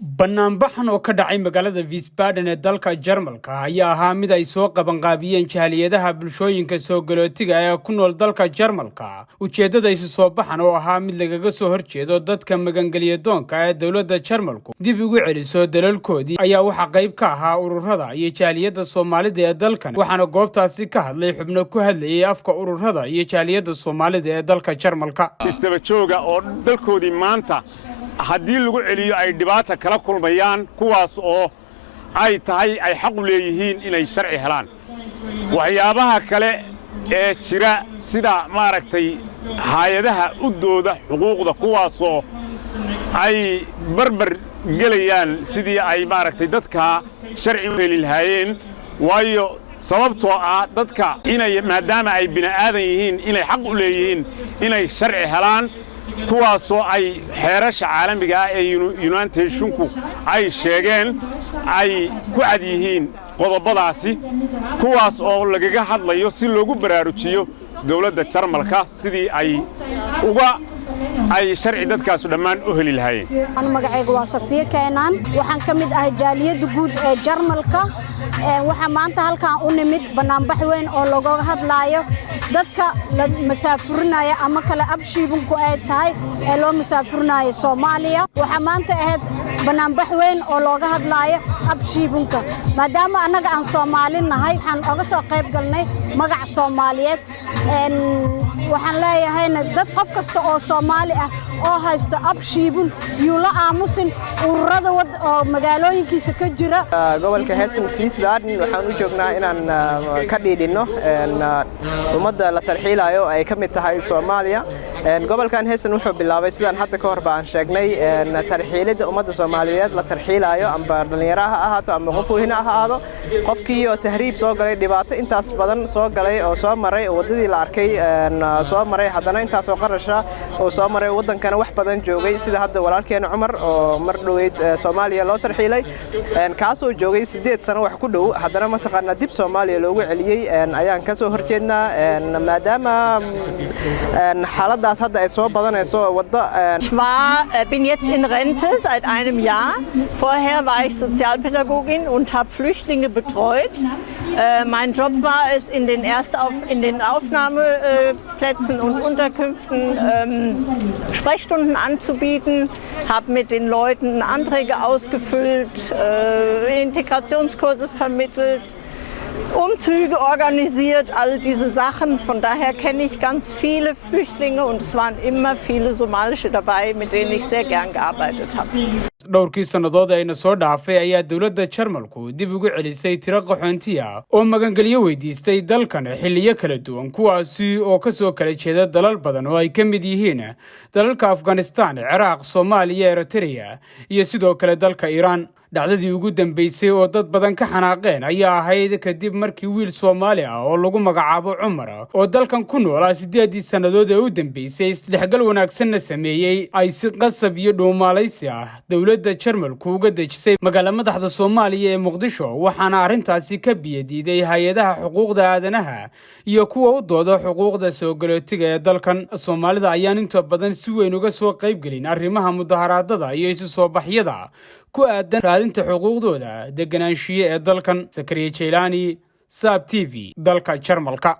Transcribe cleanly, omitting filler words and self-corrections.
banaanbaxan oo ka dhacay magaalada Wiesbaden ee dalka Jarmalka ayaa ahaa mid ay soo qabanqaabiyeen jaaliyadaha bulshooyinka soo galootiga ee ku nool dalka Jarmalka. Ujeedada isu soo baxan oo ahaa mid lagaga soo horjeedo dadka magangeliya doonka ee dawladda Jarmalku dib ugu celiso dalalkoodii ayaa waxa qayb ka ahaa ururada iyo jaaliyada Soomaalida ee dalkan, waxaana goobtaasi ka hadlay xubno ku hadlayay afka ururada iyo jaaliyada Soomaalida ee dalka Jarmalka. Istaba jooga oo dalkoodii maanta haddii lagu celiyo ay dhibaato kala kulmayaan, kuwaas oo ay tahay ay xaq u leeyihiin inay sharci helaan. waxyaabaha kale ee jira sida maaragtay hay'adaha u dooda xuquuqda, kuwaas oo ay barbar gelayaan sidii ay maaragtay dadka sharci u heli lahaayeen, waayo sababtoo ah dadka inay maadaama ay bini'aadan yihiin inay xaq u leeyihiin inay sharci helaan, kuwaasoo ay xeerasha caalamiga ah ee United Nationku ay sheegeen ay ku cad yihiin qodobadaasi, kuwaas oo lagaga hadlayo si loogu baraarujiyo dawladda Jarmalka sidii ay sharci dadkaas dhammaan u heli lahaayeen. Magacaygu waa Safiya Keenan, waxaan ka mid ahay jaaliyadda guud ee Jarmalka. waxaa maanta halkaan u nimid banaanbax weyn oo looga hadlaayo dadka la masaafurinaya ama kala abshiibunku ay tahay ee loo masaafurinayo Soomaaliya. waxaa maanta ahayd banaanbax weyn oo looga hadlaayo abshiibunka, maadaama annaga aan Soomaali nahay waxaan uga soo qayb galnay magac Soomaaliyeed. waxaan leeyahay dad qof kasta oo Soomaali ah oo haysto abshiibun yuu la aamusin ururada oo magaalooyinkiisa ka jira. gobolka Hessen Wiesbaden waxaan u joognaa inaan ka dhiidhino ummadda la tarxiilayo ay ka mid tahay Soomaaliya. gobolkan Hessen wuxuu bilaabay sidaan hadda ka hor baan sheegnay tarxiilida ummadda Soomaaliyeed la tarxiilayo, amba dhalinyaro ha ahaato ama qof weyn ha ahaado, qofkii oo tahriib soo galay, dhibaato intaas badan soo galay oo soo maray wadadii la arkay soo maray, haddana intaas oo qarasha oo soo maray wadankana wax badan joogay, sida hadda walaalkeena Cumar oo mar dhaweyd Soomaaliya loo tarxiilay, kaasoo joogay 8 sano wax ku dhow, haddana ma taqaana dib Soomaaliya loogu celiyay. ayaan ka soo horjeednaa maadaama xaaladaas hadda ay soo badanayso wada. Ich bin jetzt in Rente seit einem Jahr. Vorher war ich Sozialpädagogin und habe Flüchtlinge betreut. Mein Job war es, in den Aufnahmeplätzen und Unterkünften Sprechstunden anzubieten, habe mit den Leuten Anträge ausgefüllt, Integrationskurse vermittelt, Umzüge organisiert, all diese Sachen. Von daher kenne ich ganz viele Flüchtlinge und es waren immer viele Somalische dabei, mit denen ich sehr gern gearbeitet habe. dhowrkii sannadood ayna soo dhaafay ayaa dawladda Jarmalku dib ugu celisay tiro qaxoontiya oo magangeliyo weydiistay dalkan xilliyo kala duwan, kuwaasi oo ka soo kala jeeda dalal badan oo ay ka mid yihiin dalalka Afghanistan, Ciraaq, Soomaaliya, Eritrea iyo sidoo kale dalka Iran. dhacdadii ugu dambeysay oo dad badan ka xanaaqeen ayaa ahayd kadib markii wiil Soomaali ah oo lagu magacaabo Cumar oo dalkan ku noolaa 8 sannadood ee u dambeysay isdhexgal wanaagsan sameeyay ay si qasab iyo dhuumaalaysi ah dawladda Jarmalku uga dejisay magaalada madaxda Soomaaliya ee Muqdisho, waxaana arrintaasi ka biyadiiday hay'adaha xuquuqda aadanaha iyo kuwa u dooda xuquuqda soo galootiga ee dalkan. Soomaalida ayaan inta badan si weyn uga soo qayb galin arrimaha mudaharaadada iyo isu soo baxyada ku aadan raadinta xuquuqdooda deganaanshiye ee dalkan. Zakariya Jeylani, Saab TV, dalka Jarmalka.